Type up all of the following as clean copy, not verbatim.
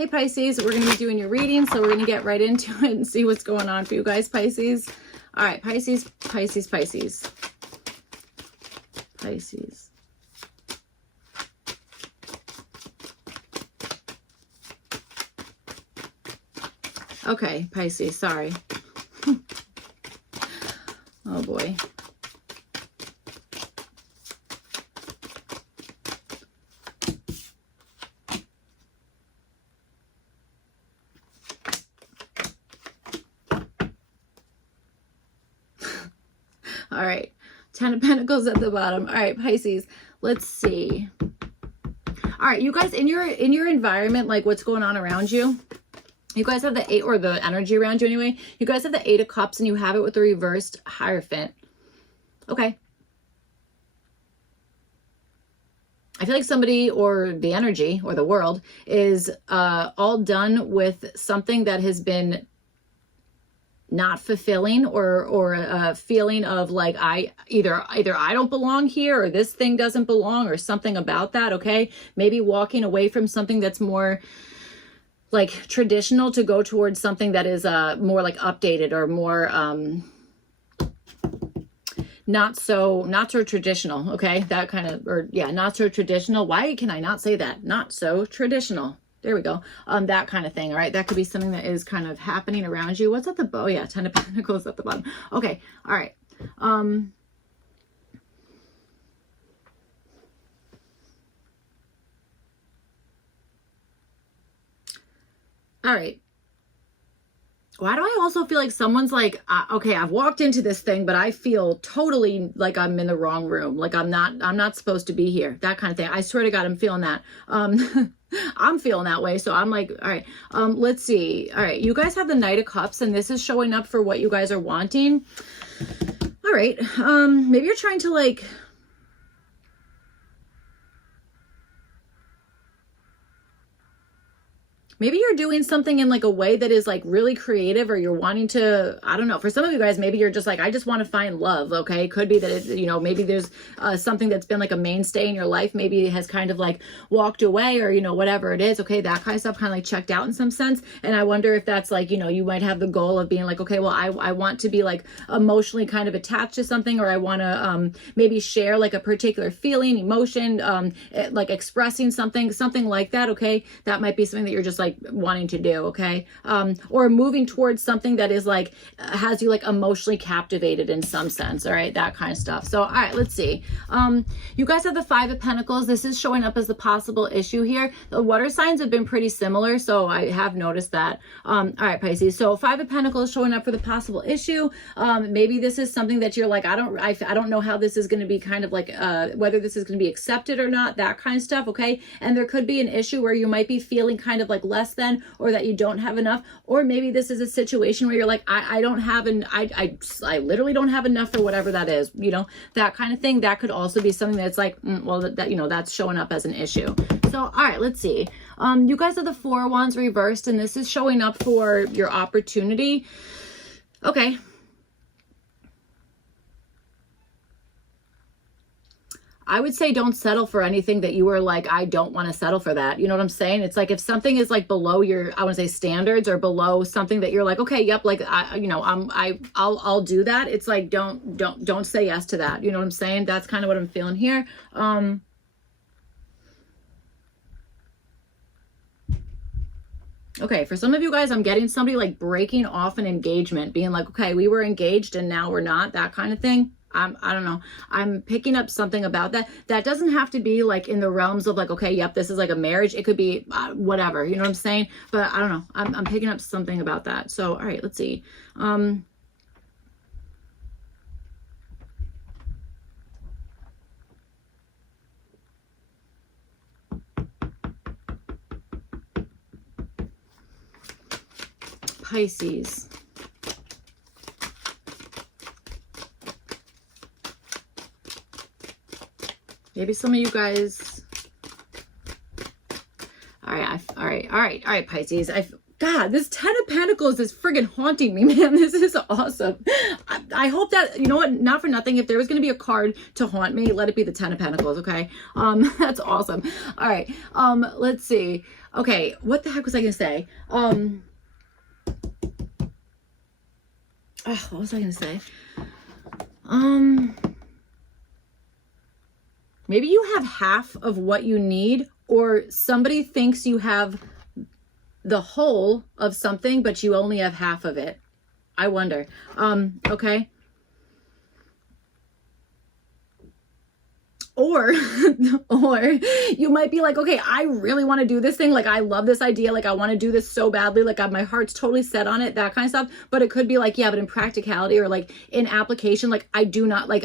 Hey Pisces, we're going to be doing your reading, so we're going to get right into it and see what's going on for you guys, Pisces. All right, Pisces, Pisces, Pisces. Pisces. Okay, Pisces, sorry. Oh boy. All right, 10 of Pentacles at the bottom. All right, Pisces, let's see. All right, you guys, in your environment, like what's going on around you, you guys have the 8, or the energy around you anyway, you guys have the 8 of Cups and you have it with the reversed Hierophant. Okay. I feel like somebody, or the energy, or the world, is all done with something that has been not fulfilling, or a feeling of like, either I don't belong here, or this thing doesn't belong, or something about that. Okay. Maybe walking away from something that's more like traditional to go towards something that is more like updated, or more not so traditional. Okay. That kind of, or yeah, not so traditional. Why can I not say that? Not so traditional. There we go. That kind of thing. All right. That could be something that is kind of happening around you. What's at the bow? Yeah. 10 of Pentacles at the bottom. Okay. All right. All right. Why do I also feel like someone's like, okay, I've walked into this thing, but I feel totally like I'm in the wrong room. Like I'm not supposed to be here. That kind of thing. I swear to God, I'm feeling that. I'm feeling that way. So I'm like, all right, let's see. All right. You guys have the Knight of Cups, and this is showing up for what you guys are wanting. All right. Maybe you're trying to like, maybe you're doing something in like a way that is like really creative, or you're wanting to, I don't know. For some of you guys, maybe you're just like, I just want to find love. Okay. Could be that, you know, maybe there's something that's been like a mainstay in your life. Maybe it has kind of like walked away, or, you know, whatever it is. Okay. That kind of stuff kind of like checked out in some sense. And I wonder if that's like, you know, you might have the goal of being like, okay, well, I want to be like emotionally kind of attached to something, or I want to maybe share like a particular feeling, emotion, like expressing something like that. Okay. That might be something that you're just like wanting to do. Okay. Or moving towards something that is like, has you like emotionally captivated in some sense. All right. That kind of stuff. So, all right, let's see. You guys have the 5 of Pentacles. This is showing up as the possible issue here. The water signs have been pretty similar, so I have noticed that. All right, Pisces. So 5 of Pentacles showing up for the possible issue. Maybe this is something that you're like, I don't know how this is going to be kind of like, whether this is going to be accepted or not, that kind of stuff. Okay. And there could be an issue where you might be feeling kind of like less than, or that you don't have enough, or maybe this is a situation where you're like, I don't have I literally don't have enough for whatever that is, you know, that kind of thing. That could also be something that's like, well, that, you know, that's showing up as an issue. So, all right, let's see. You guys are the 4 of Wands reversed, and this is showing up for your opportunity. Okay. I would say don't settle for anything that you are like, I don't want to settle for that. You know what I'm saying? It's like if something is like below your, I want to say standards, or below something that you're like, okay, yep, like you know, I'll do that. It's like don't say yes to that. You know what I'm saying? That's kind of what I'm feeling here. Okay, for some of you guys, I'm getting somebody like breaking off an engagement, being like, okay, we were engaged and now we're not, that kind of thing. I don't know. I'm picking up something about that. That doesn't have to be like in the realms of like, okay, yep, this is like a marriage. It could be whatever, you know what I'm saying? But I don't know. I'm picking up something about that. So, all right, let's see. Pisces. Maybe some of you guys. All right, Pisces. God, this 10 of Pentacles is friggin' haunting me, man. This is awesome. I hope that, you know what, not for nothing, if there was going to be a card to haunt me, let it be the 10 of Pentacles, okay? That's awesome. All right, let's see. Okay, what the heck was I gonna say? What was I gonna say? Maybe you have half of what you need, or somebody thinks you have the whole of something, but you only have half of it. I wonder. Okay. Or you might be like, okay, I really want to do this thing. Like, I love this idea. Like, I want to do this so badly. Like, my heart's totally set on it, that kind of stuff. But it could be like, yeah, but in practicality or like in application, like I do not like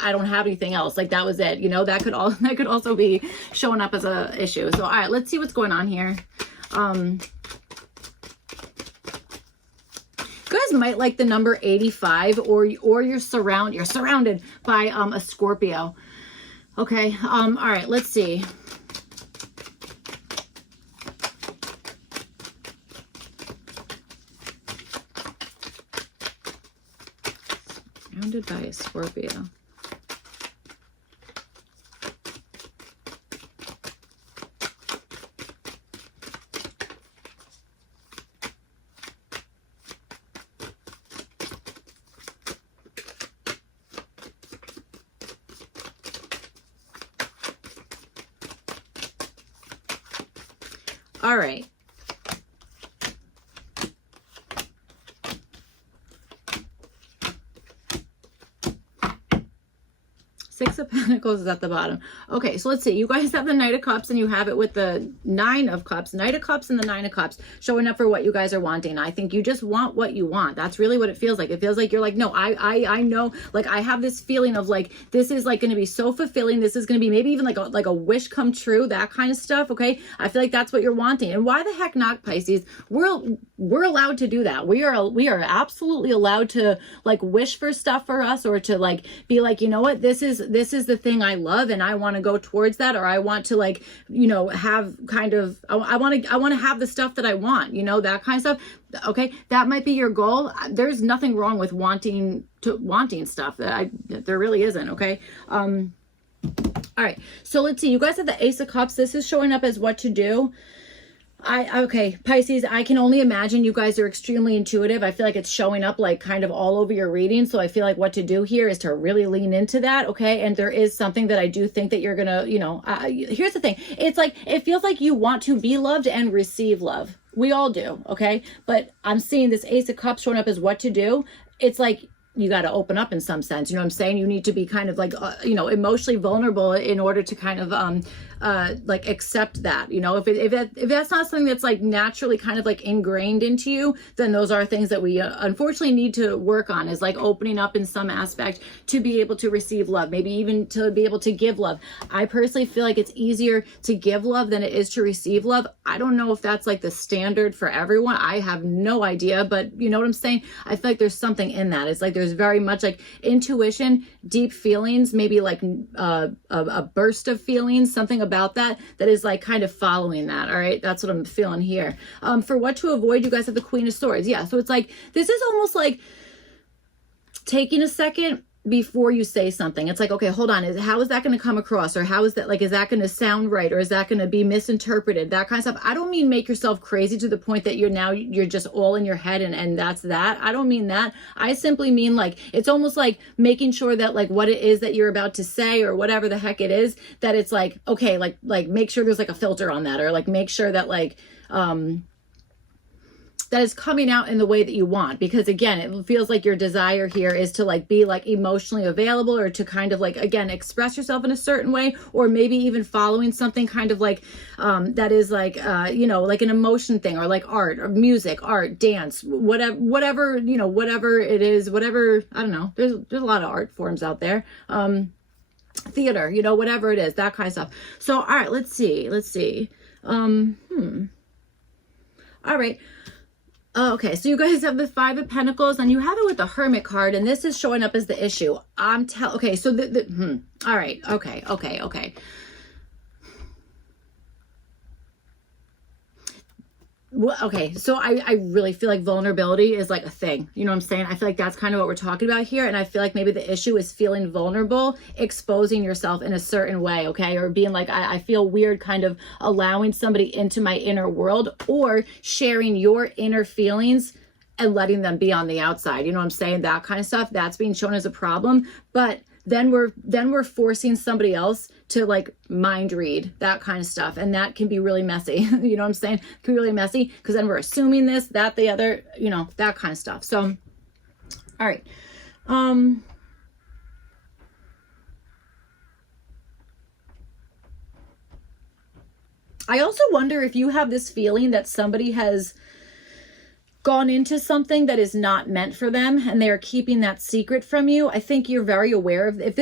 I don't have anything else. Like that was it. You know, that could also be showing up as a issue. So, all right, let's see what's going on here. You guys might like the number 85, or you're surrounded by a Scorpio. Okay, all right, let's see. Surrounded by a Scorpio. All right. Six of Pentacles is at the bottom. Okay, so let's see. You guys have the Knight of Cups, and you have it with the Nine of Cups. Knight of Cups and the Nine of Cups showing up for what you guys are wanting. I think you just want what you want. That's really what it feels like. It feels like you're like, no, I know, like I have this feeling of like, this is like going to be so fulfilling. This is going to be maybe even like a wish come true, that kind of stuff. Okay, I feel like that's what you're wanting. And why the heck not, Pisces? We're allowed to do that. We are absolutely allowed to like wish for stuff for us, or to like be like, you know what, this is the thing I love, and I want to go towards that, or I want to like, you know, have kind of, I want to have the stuff that I want, you know, that kind of stuff. Okay, that might be your goal. There's nothing wrong with wanting stuff. There really isn't. Okay. All right, so let's see. You guys have the Ace of Cups. This is showing up as what to do. Okay, Pisces, I can only imagine you guys are extremely intuitive. I feel like it's showing up like kind of all over your reading. So I feel like what to do here is to really lean into that. Okay. And there is something that I do think that you're going to, you know, here's the thing. It's like, it feels like you want to be loved and receive love. We all do. Okay. But I'm seeing this Ace of Cups showing up as what to do. It's like, you got to open up in some sense. You know what I'm saying? You need to be kind of like, you know, emotionally vulnerable in order to kind of, like accept that, you know, if that's not something that's like naturally kind of like ingrained into you, then those are things that we unfortunately need to work on, is like opening up in some aspect to be able to receive love, maybe even to be able to give love. I personally feel like it's easier to give love than it is to receive love. I don't know if that's like the standard for everyone. I have no idea, but you know what I'm saying? I feel like there's something in that. It's like there's very much like intuition, deep feelings, maybe like a burst of feelings, something about that is like kind of following that. All right, that's what I'm feeling here. For what to avoid, you guys have the Queen of Swords. Yeah, so it's like, this is almost like taking a second before you say something. It's like, okay, hold on, how is that going to come across, or how is that, like, is that going to sound right, or is that going to be misinterpreted, that kind of stuff. I don't mean make yourself crazy to the point that you're just all in your head and that's that. I don't mean that. I simply mean like, it's almost like making sure that like what it is that you're about to say, or whatever the heck it is, that it's like, okay, like make sure there's like a filter on that, or like make sure that like that is coming out in the way that you want. Because again, it feels like your desire here is to like be like emotionally available, or to kind of like, again, express yourself in a certain way, or maybe even following something kind of like that is like you know, like an emotion thing, or like art or music, art, dance, whatever you know, whatever it is, whatever, I don't know, there's a lot of art forms out there, theater, you know, whatever it is, that kind of stuff. So all right, let's see all right. Okay, so you guys have the Five of Pentacles, and you have it with the Hermit card, and this is showing up as the issue. Okay, so all right, okay. Well, okay, so I really feel like vulnerability is like a thing. You know what I'm saying? I feel like that's kind of what we're talking about here. And I feel like maybe the issue is feeling vulnerable, exposing yourself in a certain way, okay? Or being like, I feel weird kind of allowing somebody into my inner world, or sharing your inner feelings and letting them be on the outside. You know what I'm saying? That kind of stuff, that's being shown as a problem. But then we're forcing somebody else to like mind read that kind of stuff, and that can be really messy. You know what I'm saying? It can be really messy because then we're assuming this, that, the other, you know, that kind of stuff. So all right, I also wonder if you have this feeling that somebody has gone into something that is not meant for them and they're keeping that secret from you. I think you're very aware of if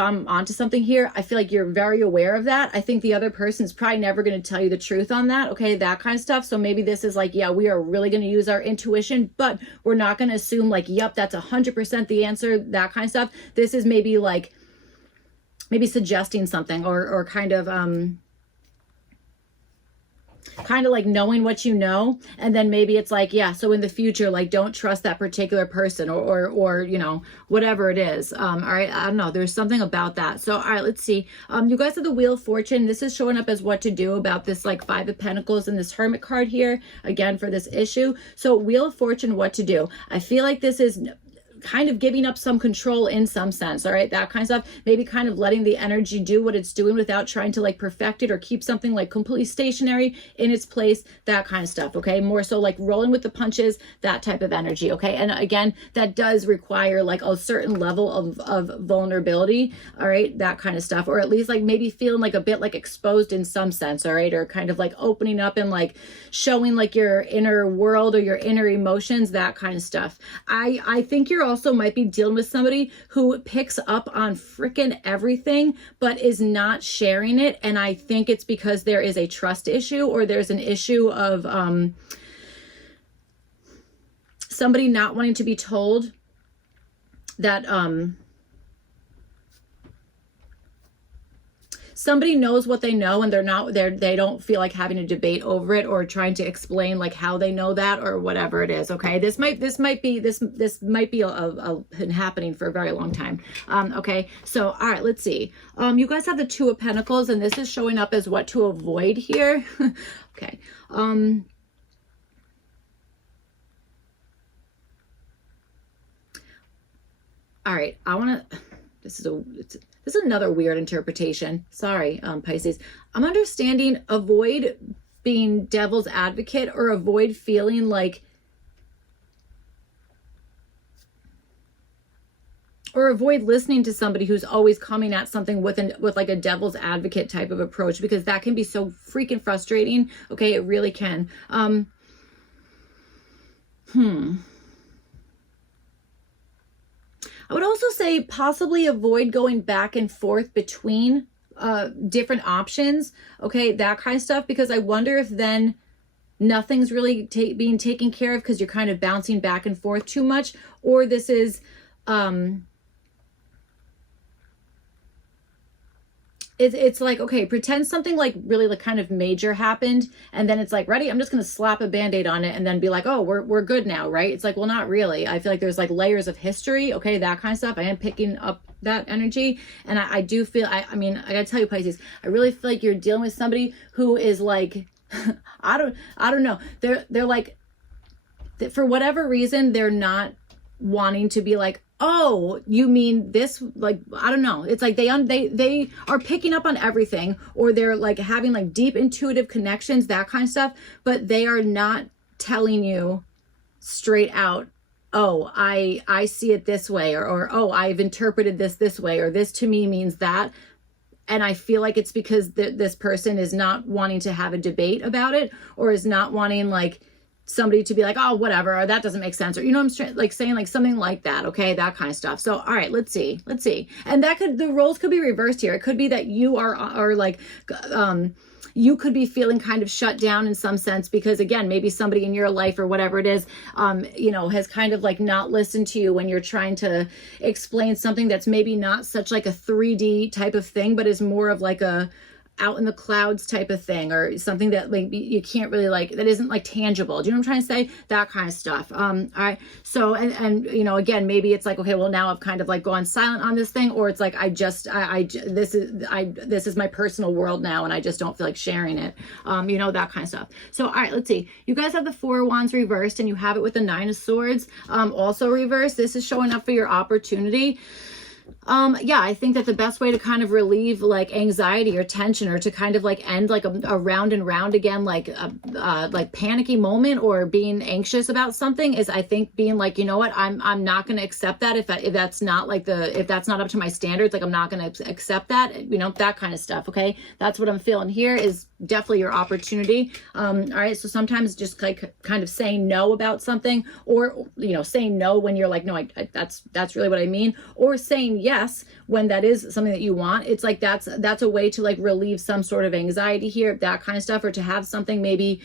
I'm onto something here, I feel like you're very aware of that. I think the other person is probably never going to tell you the truth on that. Okay, that kind of stuff. So maybe this is like, yeah, we are really going to use our intuition, but we're not going to assume like, yep, that's 100% the answer, that kind of stuff. This is maybe like, maybe suggesting something, or kind of like knowing what you know, and then maybe it's like, yeah, so in the future, like, don't trust that particular person, or you know, whatever it is. All right, I don't know, there's something about that. So all right, let's see. You guys have the Wheel of Fortune. This is showing up as what to do about this like Five of Pentacles and this Hermit card here again for this issue. So Wheel of Fortune, what to do. I feel like this is kind of giving up some control in some sense. All right, that kind of stuff. Maybe kind of letting the energy do what it's doing without trying to like perfect it or keep something like completely stationary in its place, that kind of stuff. Okay, more so like rolling with the punches, that type of energy. Okay, and again, that does require like a certain level of vulnerability. All right, that kind of stuff, or at least like maybe feeling like a bit like exposed in some sense. All right, or kind of like opening up and like showing like your inner world or your inner emotions, that kind of stuff. I think you're also might be dealing with somebody who picks up on freaking everything but is not sharing it, and I think it's because there is a trust issue, or there's an issue of somebody not wanting to be told that somebody knows what they know, and they don't feel like having a debate over it or trying to explain like how they know that or whatever it is. Okay, this might be been happening for a very long time. Okay, so all right, let's see. You guys have the Two of Pentacles, and this is showing up as what to avoid here. Okay. All right, I want to, this is another weird interpretation. Sorry, Pisces. I'm understanding avoid being devil's advocate, or avoid feeling like, or avoid listening to somebody who's always coming at something with like a devil's advocate type of approach, because that can be so freaking frustrating. Okay, it really can. I would also say possibly avoid going back and forth between different options, okay, that kind of stuff, because I wonder if then nothing's really being taken care of because you're kind of bouncing back and forth too much, or this is it's like, okay, pretend something like really like kind of major happened, and then it's like, ready, I'm just going to slap a band-aid on it and then be like, oh, we're good now, right? It's like, well, not really. I feel like there's like layers of history, okay, that kind of stuff. I am picking up that energy, and I do feel, I mean, I gotta tell you, Pisces, I really feel like you're dealing with somebody who is like, I don't know, they're like, for whatever reason, they're not wanting to be like, oh, you mean this, like, I don't know. It's like they are picking up on everything, or they're like having like deep intuitive connections, that kind of stuff, but they are not telling you straight out, oh, I see it this way, or oh, I've interpreted this way, or this to me means that. And I feel like it's because this person is not wanting to have a debate about it, or is not wanting like somebody to be like, oh, whatever, or that doesn't make sense, or, you know, I'm like saying like something like that. Okay, that kind of stuff. So all right, let's see, and that could, the roles could be reversed here. It could be that you are like you could be feeling kind of shut down in some sense, because again, maybe somebody in your life or whatever it is, you know, has kind of like not listened to you when you're trying to explain something that's maybe not such like a 3D type of thing, but is more of like a out in the clouds type of thing, or something that like you can't really like, that isn't like tangible. Do you know what I'm trying to say? That kind of stuff. All right. So, and you know, again, maybe it's like, okay, well now I've kind of like gone silent on this thing, or it's like, this is my personal world now, and I just don't feel like sharing it. You know, that kind of stuff. So, all right, let's see. You guys have the Four of Wands reversed, and you have it with the Nine of Swords, also reversed. This is showing up for your opportunity. Yeah, I think that the best way to kind of relieve like anxiety or tension, or to kind of like end like a round and round again, like like panicky moment or being anxious about something, is I think being like, you know what, I'm not going to accept that if that's not like if that's not up to my standards, like I'm not going to accept that, you know, that kind of stuff. Okay, that's what I'm feeling here, is definitely your opportunity. All right, so sometimes just like kind of saying no about something, or you know, saying no when you're like, no, that's really what I mean, or saying yes when that is something that you want. It's like that's a way to like relieve some sort of anxiety here, that kind of stuff, or to have something maybe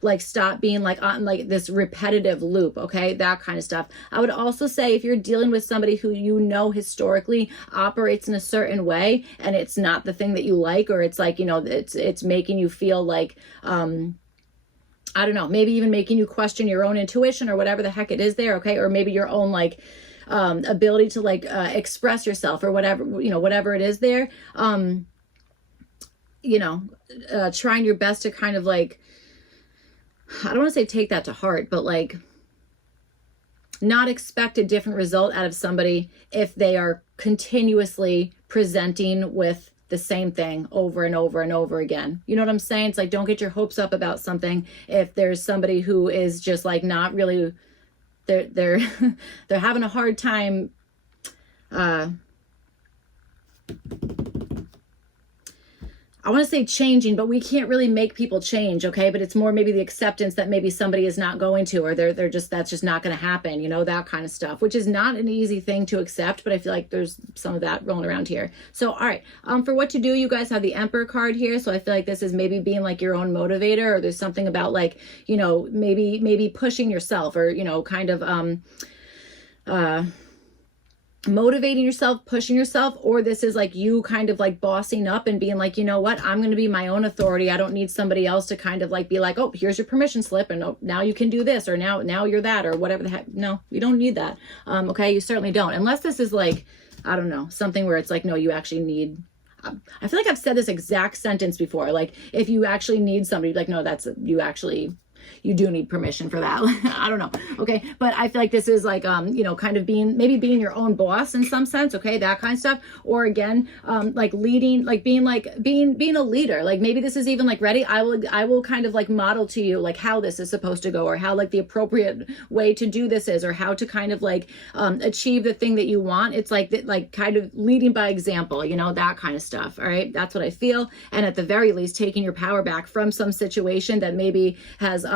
like stop being like on like this repetitive loop. Okay, that kind of stuff. I would also say if you're dealing with somebody who you know historically operates in a certain way, and it's not the thing that you like, or it's like, you know, it's making you feel like I don't know, maybe even making you question your own intuition or whatever the heck it is there. Okay, or maybe your own like ability to like express yourself, or whatever, you know, whatever it is there. You know, trying your best to kind of like, I don't want to say take that to heart, but like not expect a different result out of somebody if they are continuously presenting with the same thing over and over and over again. You know what I'm saying? It's like, don't get your hopes up about something if there's somebody who is just like not really, they're having a hard time I want to say changing, but we can't really make people change, okay? But it's more maybe the acceptance that maybe somebody is not going to, or they're just, that's just not going to happen, you know, that kind of stuff, which is not an easy thing to accept, but I feel like there's some of that rolling around here. So, all right, for what to do, you guys have the Emperor card here. So I feel like this is maybe being like your own motivator, or there's something about like, you know, maybe pushing yourself, or, you know, kind of, motivating yourself, pushing yourself, or this is like you kind of like bossing up and being like, you know what, I'm going to be my own authority. I don't need somebody else to kind of like be like, oh, here's your permission slip, and oh, now you can do this, or now you're that, or whatever the heck. No, you don't need that. Okay, you certainly don't, unless this is like, I don't know, something where it's like, no, you actually need, I feel like I've said this exact sentence before, like if you actually need somebody, like, no, that's, you do need permission for that. I don't know. Okay. But I feel like this is like, you know, kind of maybe being your own boss in some sense. Okay. That kind of stuff. Or again, like leading, like being a leader. Like maybe this is even like, ready, I will kind of like model to you like how this is supposed to go, or how like the appropriate way to do this is, or how to kind of like achieve the thing that you want. It's like kind of leading by example, you know, that kind of stuff. All right. That's what I feel. And at the very least, taking your power back from some situation that maybe has,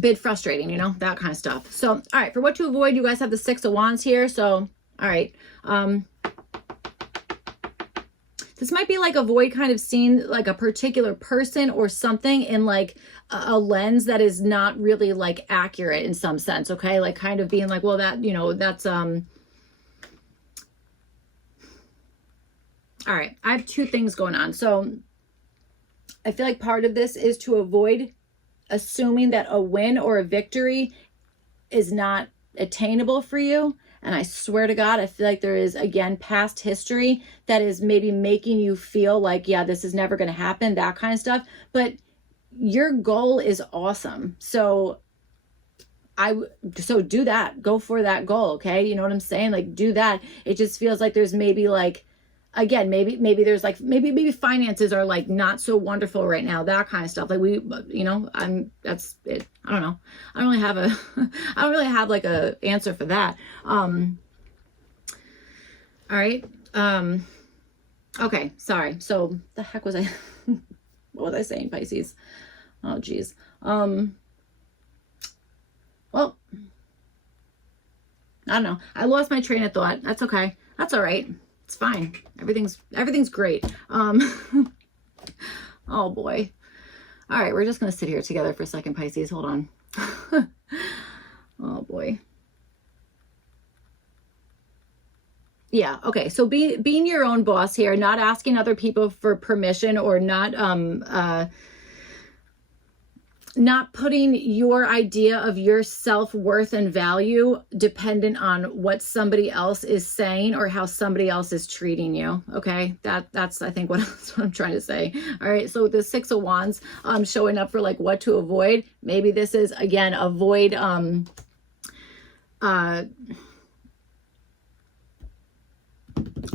bit frustrating, you know, that kind of stuff. So, all right, for what to avoid, you guys have the Six of Wands here. So, all right, this might be like avoid kind of seeing like a particular person or something in like a lens that is not really like accurate in some sense. Okay. Like kind of being like, well, that, you know, that's, all right. I have two things going on. So I feel like part of this is to avoid assuming that a win or a victory is not attainable for you. And I swear to God, I feel like there is, again, past history that is maybe making you feel like, yeah, this is never going to happen, that kind of stuff. But your goal is awesome. So do that. Go for that goal, okay? You know what I'm saying? Like, do that. It just feels like there's maybe like, again, maybe there's like, maybe finances are like not so wonderful right now, that kind of stuff. Like you know, that's it. I don't know. I don't really have like a answer for that. All right. Okay. Sorry. So the heck was I, what was I saying, Pisces? Oh, geez. Well, I don't know. I lost my train of thought. That's okay. That's all right. It's fine. Everything's great. Oh boy. All right. We're just going to sit here together for a second, Pisces. Hold on. Oh boy. Yeah. Okay. So being your own boss here, not asking other people for permission, or not putting your idea of your self-worth and value dependent on what somebody else is saying or how somebody else is treating you. Okay. That's I think that's what I'm trying to say. All right. So the Six of Wands, showing up for like what to avoid. Maybe this is, again, avoid,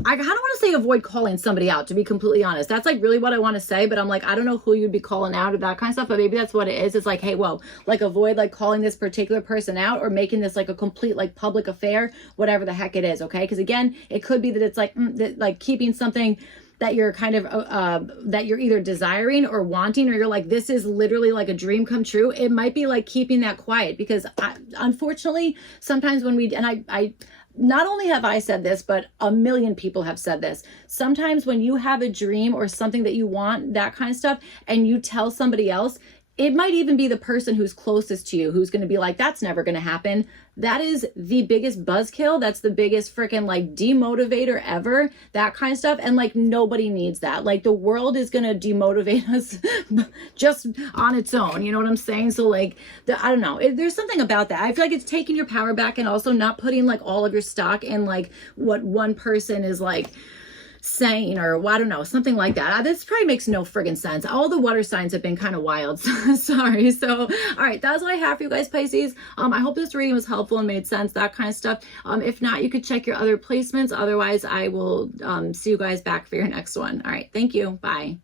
I kind of want to say avoid calling somebody out, to be completely honest. That's like really what I want to say, but I'm like, I don't know who you'd be calling out or that kind of stuff, but maybe that's what it is. It's like, hey, whoa, like avoid like calling this particular person out or making this like a complete like public affair, whatever the heck it is. Okay. Because again, it could be that it's like, like keeping something that you're kind of, that you're either desiring or wanting, or you're like, this is literally like a dream come true. It might be like keeping that quiet, because unfortunately, sometimes when I not only have I said this, but a million people have said this. Sometimes when you have a dream or something that you want, that kind of stuff, and you tell somebody else, it might even be the person who's closest to you who's going to be like, that's never going to happen. That is the biggest buzzkill. That's the biggest freaking like demotivator ever, that kind of stuff. And like, nobody needs that. Like, the world is going to demotivate us just on its own. You know what I'm saying? So like, I don't know. There's something about that. I feel like it's taking your power back, and also not putting like all of your stock in like what one person is like saying, or well, I don't know, something like that. This probably makes no friggin' sense. All the water signs have been kind of wild. Sorry. So, all right, that's what I have for you guys, Pisces. I hope this reading was helpful and made sense, that kind of stuff. If not, you could check your other placements. Otherwise, I will see you guys back for your next one. All right. Thank you. Bye.